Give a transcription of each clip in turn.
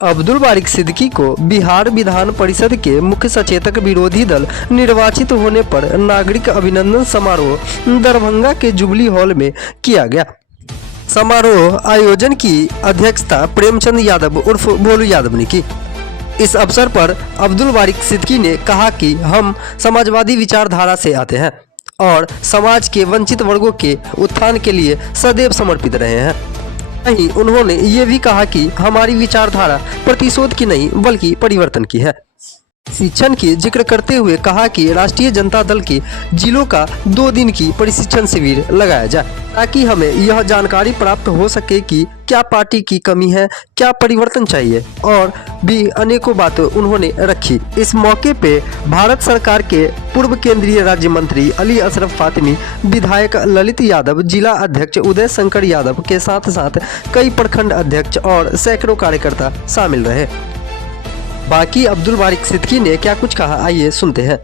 अब्दुल बारिक सिद्दीकी को बिहार विधान परिषद के मुख्य सचेतक विरोधी दल निर्वाचित होने पर नागरिक अभिनंदन समारोह दरभंगा के जुबली हॉल में किया गया। समारोह आयोजन की अध्यक्षता प्रेमचंद यादव उर्फ भोलू यादव ने की। इस अवसर पर अब्दुल बारिक सिद्दीकी ने कहा कि हम समाजवादी विचारधारा से आते हैं और समाज के वंचित वर्गों के उत्थान के लिए सदैव समर्पित रहे हैं। वहीं उन्होंने ये भी कहा कि हमारी विचारधारा प्रतिशोध की नहीं बल्कि परिवर्तन की है। शिक्षण की जिक्र करते हुए कहा कि राष्ट्रीय जनता दल के जिलों का 2 दिन की प्रशिक्षण शिविर लगाया जाए ताकि हमें यह जानकारी प्राप्त हो सके कि क्या पार्टी की कमी है, क्या परिवर्तन चाहिए और भी अनेकों बातें उन्होंने रखी। इस मौके पे भारत सरकार के पूर्व केंद्रीय राज्य मंत्री अली अशरफ फातिमी, विधायक ललित यादव, जिला अध्यक्ष उदय शंकर यादव के साथ साथ कई प्रखंड अध्यक्ष और सैकड़ों कार्यकर्ता शामिल रहे। बाकी अब्दुल बारिक सिद्दीकी ने क्या कुछ कहा, आइए सुनते हैं।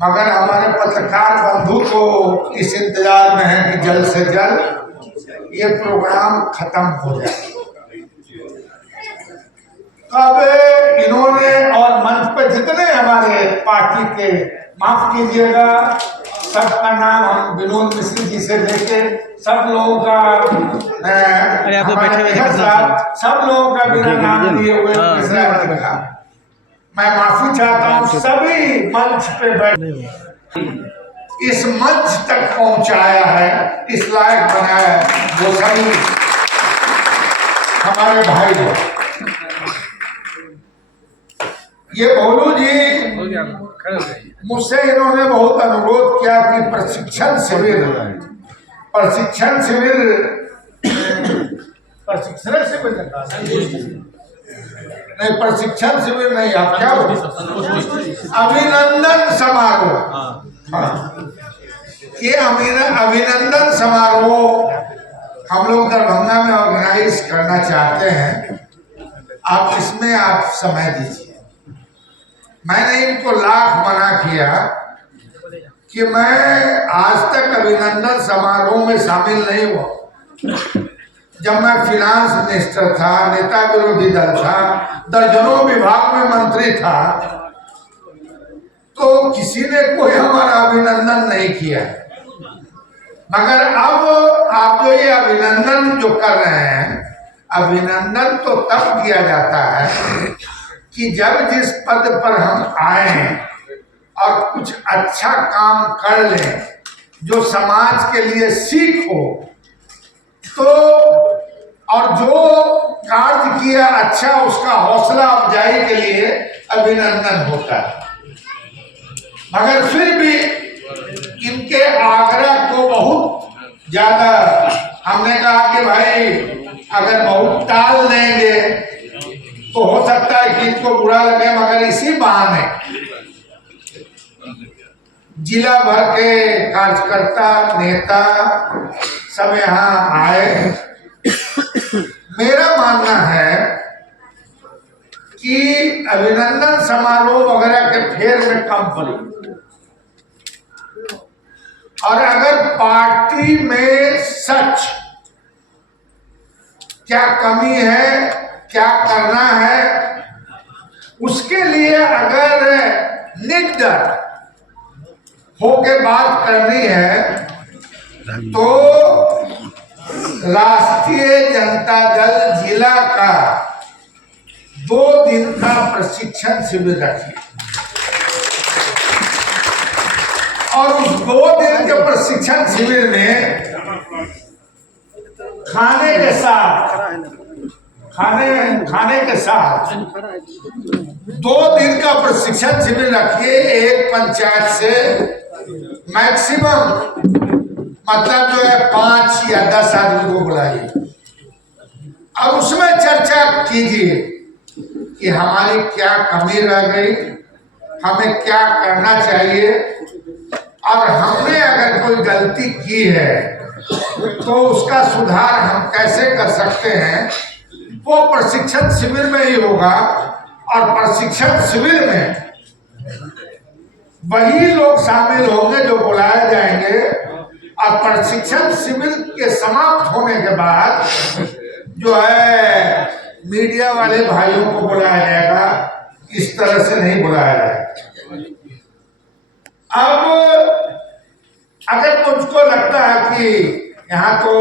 मगर हमारे पत्रकार बंधु को इस इंतजार में है कि जल्द से जल्द ये प्रोग्राम खत्म हो जाए। अब इन्होंने और मंच पर जितने हमारे पार्टी के, माफ कीजिएगा, सबका नाम हम विनोद मिश्र जी से लेके सब लोगों का सब लोगों का बिना नाम लिए हुए मैं माफी चाहता हूँ। सभी मंच पे बैठे इस मंच तक पहुंचाया है, इस लायक बनाया है, वो सभी हमारे भाई लोग। ये भोलू जी, मुझसे इन्होंने बहुत अनुरोध किया कि प्रशिक्षण शिविर नहीं, प्रशिक्षण शिविर नहीं, आप क्या अभिनंदन समारोह, ये अभिनंदन समारोह हम लोग दरभंगा में ऑर्गेनाइज करना चाहते हैं। आप इसमें आप समय दीजिए। मैंने इनको लाख मना किया कि मैं आज तक अभिनंदन समारोह में शामिल नहीं हुआ। जब मैं फिनांस मिनिस्टर था, नेता विरोधी दल था, दर्जनों विभाग में मंत्री था, तो किसी ने कोई हमारा अभिनंदन नहीं किया। मगर अब आप जो ये अभिनंदन जो कर रहे हैं, अभिनंदन तो तब किया जाता है कि जब जिस पद पर हम आए और कुछ अच्छा काम कर लें जो समाज के लिए सीख हो, तो और जो कार्य किया अच्छा उसका हौसला अफजाई के लिए अभिनंदन होता है। मगर फिर भी इनके आग्रह को बहुत ज्यादा हमने कहा कि भाई अगर बहुत टाल देंगे तो हो सकता है कि इनको बुरा लगे, मगर इसी बहाने जिला भर के कार्यकर्ता, नेता सब यहाँ आए। मेरा मानना है कि अभिनंदन समारोह वगैरह के फेर में कम पड़ी, और अगर पार्टी में सच क्या कमी है, क्या करना है, उसके लिए अगर निडर होके बात करनी है तो राष्ट्रीय जनता दल जिला का 2 दिन का प्रशिक्षण शिविर रखिए, और उस 2 दिन के प्रशिक्षण शिविर में खाने के साथ 2 दिन का प्रशिक्षण शिविर रखिए। एक पंचायत से मैक्सिमम मतलब जो है 5 या 10 आदमी को बुलाइए और उसमें चर्चा कीजिए कि हमारी क्या कमी रह गई, हमें क्या करना चाहिए, और हमने अगर कोई गलती की है तो उसका सुधार हम कैसे कर सकते हैं। वो प्रशिक्षण शिविर में ही होगा, और प्रशिक्षण शिविर में वही लोग शामिल होंगे जो बुलाए जाएंगे, और प्रशिक्षण शिविर के समाप्त होने के बाद जो है मीडिया वाले भाइयों को बुलाया जाएगा, इस तरह से नहीं बुलाया जाएगा। अब अगर मुझको लगता है कि यहाँ तो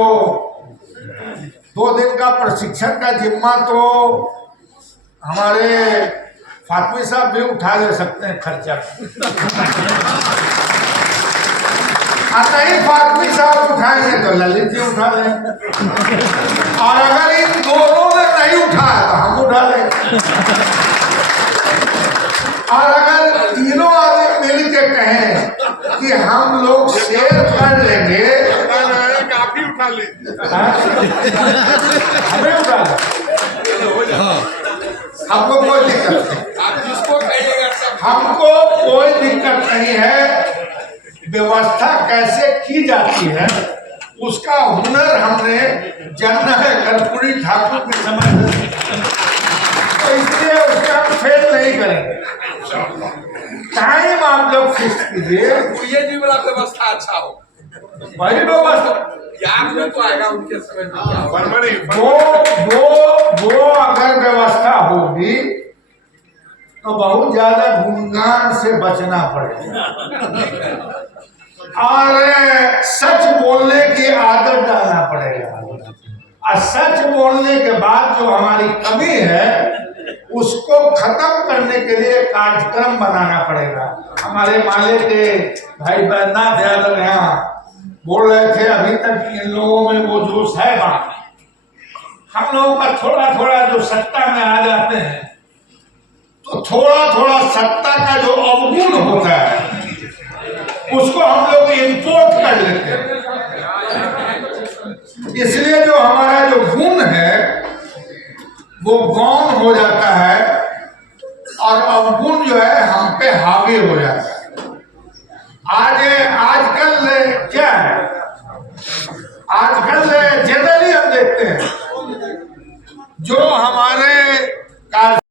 2 दिन का प्रशिक्षण का जिम्मा तो हमारे फातमी साहब भी उठा ले सकते हैं खर्चा। नहीं फातमी साहब उठाएंगे तो ललित जी उठा लेंगे, और अगर इन दोनों ने नहीं उठाया तो हम उठा लेंगे। और अगर तीनों आदमी मिल के कहें कि हम लोग शेयर कर लेंगे, काफी उठा ले, हमें उठा ले, हमको कोई दिक्कत नहीं। आप जिसको कहिएगा सब। हमको कोई दिक्कत नहीं है। व्यवस्था कैसे की जाती है उसका हुनर हमने जानना है कर्पूरी ठाकुर के समय, तो इसलिए उसके हम फेल नहीं करेंगे। टाइम आप लोग फिक्स कीजिए, ये जी वाला व्यवस्था अच्छा हो, वही व्यवस्था याद में तो आएगा उनके समय में क्या होगा। वो अगर व्यवस्था होगी तो बहुत ज्यादा गुणगान से बचना पड़ेगा और सच बोलने की आदत डालना पड़ेगा। और सच बोलने के बाद जो हमारी कमी है उसको खत्म करने के लिए कार्यक्रम बनाना पड़ेगा। हमारे माले के भाई बैद्यनाथ यादव यहाँ बोल रहे थे, अभी तक इन लोगों में वो जोश है बात। हम लोगों का थोड़ा थोड़ा जो सत्ता में आ जाते हैं तो थोड़ा थोड़ा सत्ता का जो अवगुण होता है उसको हम लोग इंपोर्ट कर लेते हैं। इसलिए जो हमारा जो गुण है वो गौण हो जाता है और अवगुण जो है हम पे हावी हो जाता है। आजकल क्या है, आजकल जनरली हम देखते हैं जो हमारे